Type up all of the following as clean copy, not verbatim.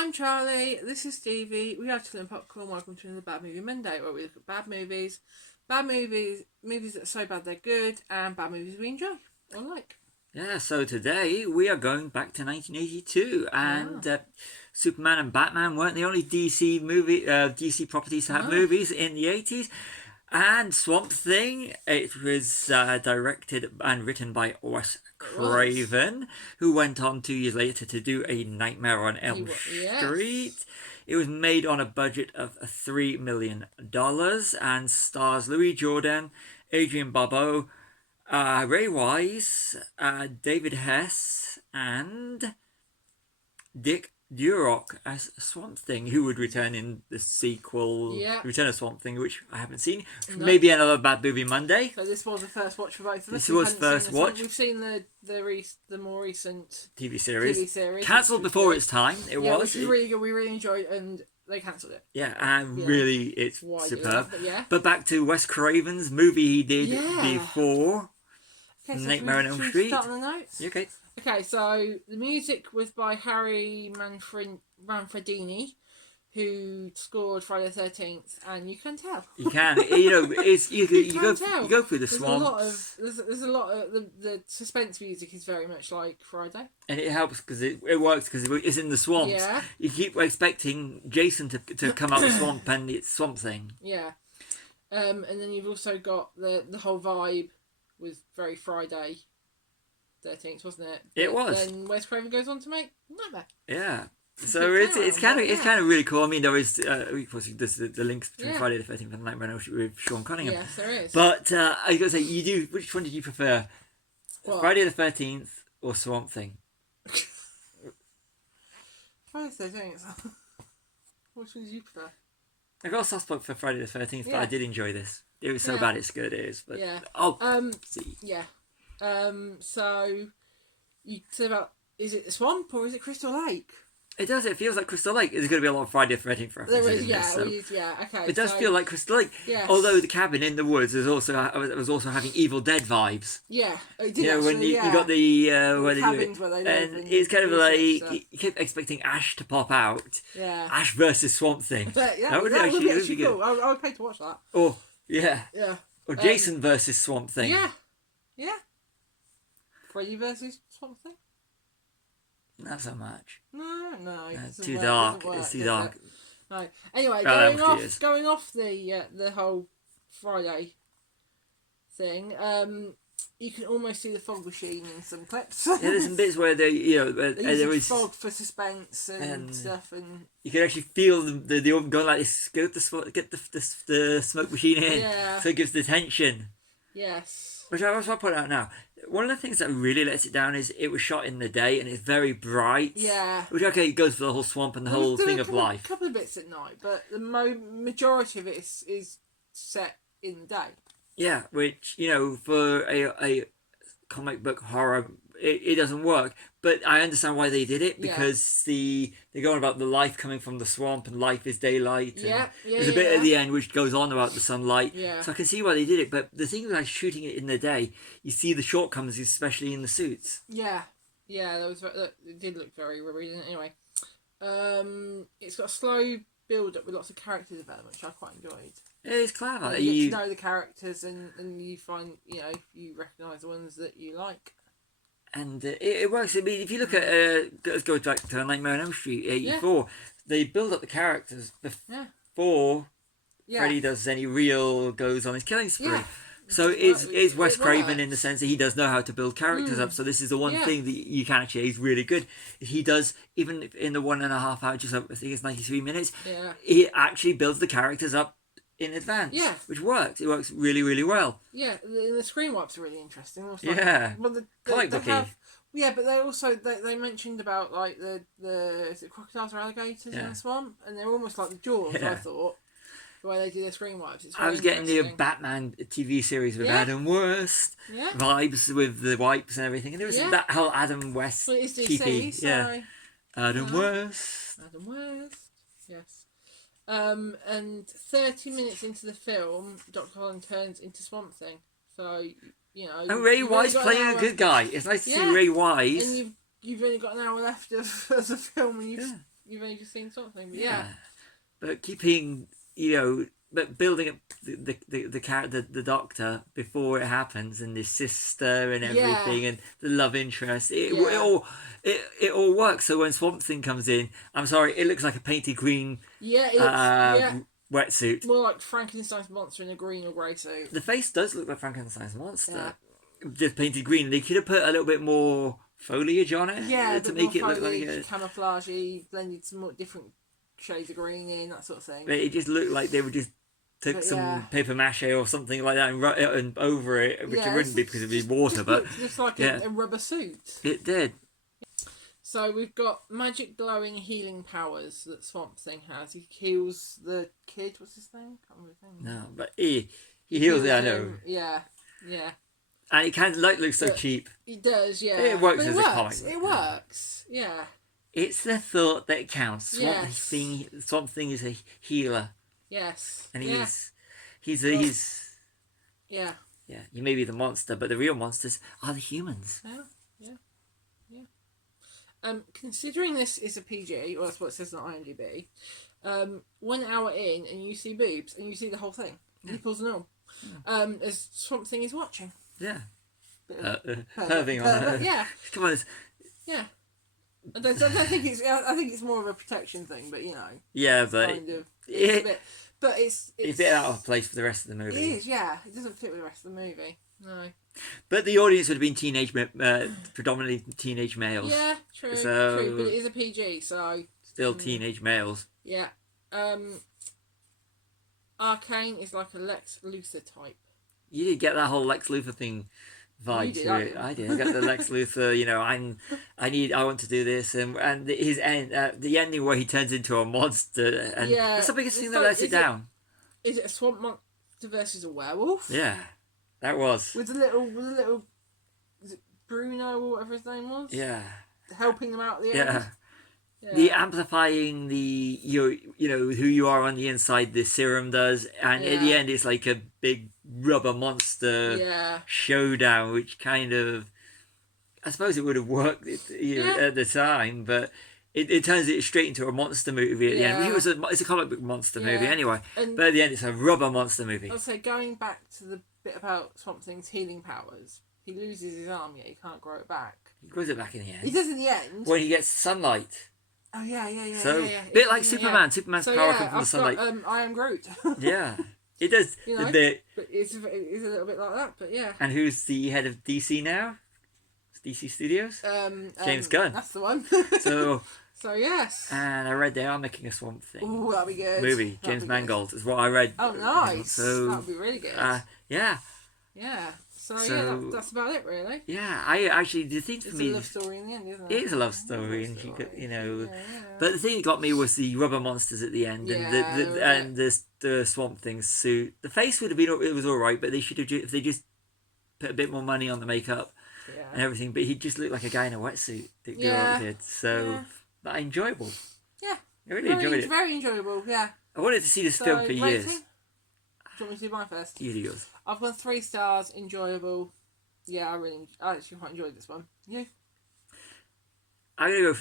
I'm Charlie. This is Stevie. We are Chilling Popcorn. Welcome to another Bad Movie Monday, where we look at movies movies that are so bad they're good, and bad movies we enjoy or like. Yeah, so today we are going back to 1982, and Superman and Batman weren't the only DC properties to have movies in the 80s. And Swamp Thing, it was directed and written by Wes Craven, who went on 2 years later to do A Nightmare on Elm Street. It was made on a budget of $3 million and stars Louis Jordan, Adrian Barbeau, Ray Wise, David Hess, and Dick Durock as Swamp Thing, who would return in the sequel, Return of Swamp Thing, which I haven't seen. No. Maybe another Bad Movie Monday. So this was the first watch for both of us. This was first watch. We've seen the more recent TV series. Cancelled before its time. It was. Which was really good. We really enjoyed it, and they cancelled it. Yeah, and really, it's superb. But back to Wes Craven's movie he did before. Okay, so Nightmare on Elm Street. Start on the notes. Okay. Okay, so the music was by Harry Manfredini, who scored Friday the 13th, and you can tell. You can, you go through the swamp. There's a lot of the suspense music is very much like Friday, and it helps because it works because it's in the swamps. Yeah. You keep expecting Jason to come out of the swamp, and it's Swamp Thing. Yeah, and then you've also got the whole vibe was very Friday 13th, wasn't it? It was. Then Wes Craven goes on to make Nightmare. Yeah. So it's kind of really cool. I mean, there is there's the links between Friday the 13th and Nightmare on Elm Street with Sean Cunningham. Yes, there is. But I got to say, which one did you prefer? What? Friday the 13th or Swamp Thing? Friday the 13th. Which one did you prefer? I got a soft spot for Friday the 13th, but I did enjoy this. It was so bad it's good. It is. But see. Yeah. So you said about, is it the swamp or is it Crystal Lake? It does. It feels like Crystal Lake. There's going to be a lot of Friday the 13th references. There is, in this, okay. It does feel like Crystal Lake. Yes. Although the cabin in the woods was also having Evil Dead vibes. Yeah, it did when you got the cabins where they live, and it's kind of like you kept expecting Ash to pop out. Yeah. Ash versus Swamp Thing. That would be actually cool. I would pay to watch that. Oh yeah. Yeah. Or Jason versus Swamp Thing. Yeah. Yeah. Freddy versus Swamp Thing. Not so much. No. It's too dark. It's too dark. No. Anyway, going off the whole Friday thing. You can almost see the fog machine in some clips. Yeah, there's some bits where they there is fog for suspense and stuff, and you can actually feel the oven going like this. Get the smoke machine in, so it gives the tension. Yes. Which I also want to point out now. One of the things that really lets it down is it was shot in the day and it's very bright. Yeah. Which it goes for the whole swamp and the whole thing of life. A couple of bits at night, but the majority of it is set in the day. Yeah, which for a comic book horror, it doesn't work. But I understand why they did it because they're going about the life coming from the swamp and life is daylight. And there's a bit at the end which goes on about the sunlight. Yeah. So I can see why they did it. But the thing is, like shooting it in the day, you see the shortcomings, especially in the suits. Yeah, it did look very rubbery. Anyway, it's got a slow build up with lots of character development, which I quite enjoyed. It's clever. You get to know the characters and you find you recognise the ones that you like. And it works. I mean, if you look at let's go back to Nightmare on Elm Street '84, they build up the characters before Freddy does any real goes on his killing spree. Yeah. So it's Wes Craven in the sense that he does know how to build characters up. So this is the one thing that you can actually. He's really good. He does even in the 1.5 hours, just I think it's 93 minutes. Yeah. He actually builds the characters up in advance. Yeah. Which works. It works really, really well. Yeah, the screen wipes are really interesting. Quite booky. Yeah, but they also they mentioned about like the is it crocodiles or alligators in the swamp, and they're almost like the Jaws. I thought the way they do their screen wipes. I was getting the Batman TV series with Adam West vibes with the wipes and everything, and it was that whole Adam West cheapy. So Adam West. Adam West. Yes. And 30 minutes into the film, Dr. Holland turns into Swamp Thing. So, And Ray Wise playing a good guy. It's nice to see Ray Wise. And you've only got an hour left of the film, and you've only just seen something. But yeah. But keeping, but building up the doctor before it happens, and his sister and everything, and the love interest, it all works. So when Swamp Thing comes in, I'm sorry, it looks like a painted green wetsuit. More like Frankenstein's monster in a green or grey suit. The face does look like Frankenstein's monster, just painted green. They could have put a little bit more foliage on it, to make it look like a camouflagey, blended some more different shades of green in, that sort of thing. But it just looked like they would just took some paper mache or something like that and over it, which it wouldn't be because it'd be water, but just like a rubber suit. It did. So we've got magic glowing healing powers that Swamp Thing has. He heals the kid. What's his name? Can't remember his name. No, but he heals it. I know. Yeah. And it kind of looks so cheap. It does, yeah. It works as a comic. It works, yeah. It's the thought that counts. Swamp Thing is a healer. Yes. And he's yeah. Yeah, you may be the monster, but the real monsters are the humans. Yeah. Considering this is a PG, or that's what it says on IMDb, 1 hour in and you see boobs and you see the whole thing, nipples and all, as Swamp Thing is watching. Yeah. Perving on her. Yeah. Come on. Yeah. I don't think it's. I think it's more of a protection thing, but Yeah, but kind of. It's a bit, but it's a bit out of place for the rest of the movie. It is, yeah. It doesn't fit with the rest of the movie. No. But the audience would have been predominantly teenage males. Yeah, true. But it is a PG, so still teenage males. Yeah. Arcane is like a Lex Luthor type. You did get that whole Lex Luthor thing vibe to it. I did. I got the Lex Luthor. I want to do this, and his end, the ending where he turns into a monster, and that's the biggest thing that lets it down. Is it a swamp monster versus a werewolf? Yeah, that was with a little. Is it Bruno or whatever his name was? Yeah, helping them out at the end. Yeah. The amplifying the who you are on the inside, the serum does, and at the end it's like a big rubber monster showdown, which kind of, I suppose it would have worked at the time, but it turns it straight into a monster movie at the end. It's a comic book monster movie anyway, but at the end it's a rubber monster movie. I'll say, going back to the bit about Swamp Thing's healing powers, he loses his arm, yet he can't grow it back. He grows it back in the end. He does in the end when he gets sunlight. Oh yeah. So a bit like Superman. Yeah. Superman's power comes from the sunlight. I am Groot. Yeah, it does. But it's a little bit like that. But yeah. And who's the head of DC now? DC Studios. James Gunn. That's the one. So yes. And I read they are making a Swamp Thing. Ooh, that'd be good. Movie. James Mangold is what I read. Oh, nice. So that'd be really good. Yeah. Yeah. So that's about it, really. Yeah, I actually, the thing for me... It's a love story in the end, isn't it? It is a love story, and she could, But the thing that got me was the rubber monsters at the end, and the Swamp Thing suit. The face would have been, it was alright, but they should have, if they just put a bit more money on the makeup and everything, but he just looked like a guy in a wetsuit, the girl did, but enjoyable. Yeah. I really enjoyed it. Very enjoyable, yeah. I wanted to see this film for years. Do you want me to do mine first? You do yours. I've gone 3 stars, enjoyable. Yeah, I actually quite enjoyed this one. You? I'm gonna go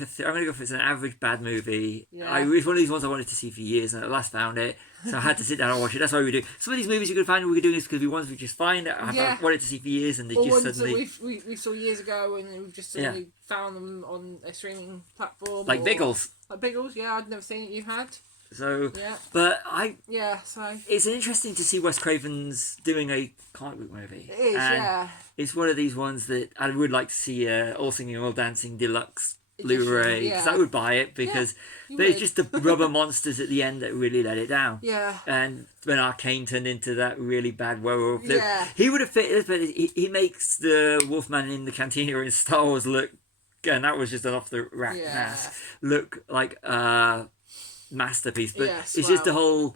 for it's an average bad movie. Yeah. It's one of these ones I wanted to see for years, and at last found it, so I had to sit down and watch it. That's why we do. Some of these movies you could find we're doing this because ones we just find I wanted to see for years, and they just suddenly that we saw years ago, and we've just suddenly found them on a streaming platform. Like Biggles. Like Biggles, yeah, I'd never seen it. You had. So, but so it's interesting to see Wes Craven's doing a comic book movie. It is, It's one of these ones that I would like to see All Singing All Dancing Deluxe Blu-ray, because I would buy it because it's just the rubber monsters at the end that really let it down. Yeah. And when Arcane turned into that really bad werewolf, he would have fit. But he makes the Wolfman in the Cantina in Star Wars look, and that was just an off the rack mask, look like masterpiece, but it's just the whole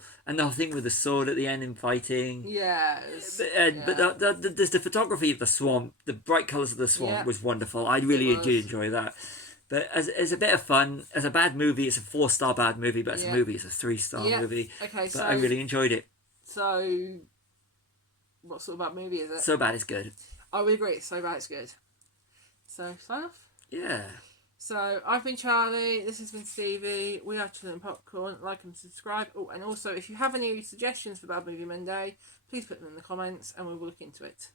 thing with the sword at the end and fighting. But there's the photography of the swamp, the bright colours of the swamp was wonderful. I really did enjoy that. But as a bit of fun, as a bad movie, it's a 4-star bad movie, but as a movie, it's a 3-star movie. Okay, but I really enjoyed it. So, what sort of bad movie is it? So bad it's good. I would agree. So bad it's good. So sign off. Yeah. So I've been Charlie, this has been Stevie, we are Chilling Popcorn, like and subscribe. Oh, and also if you have any suggestions for Bad Movie Monday, please put them in the comments and we will look into it.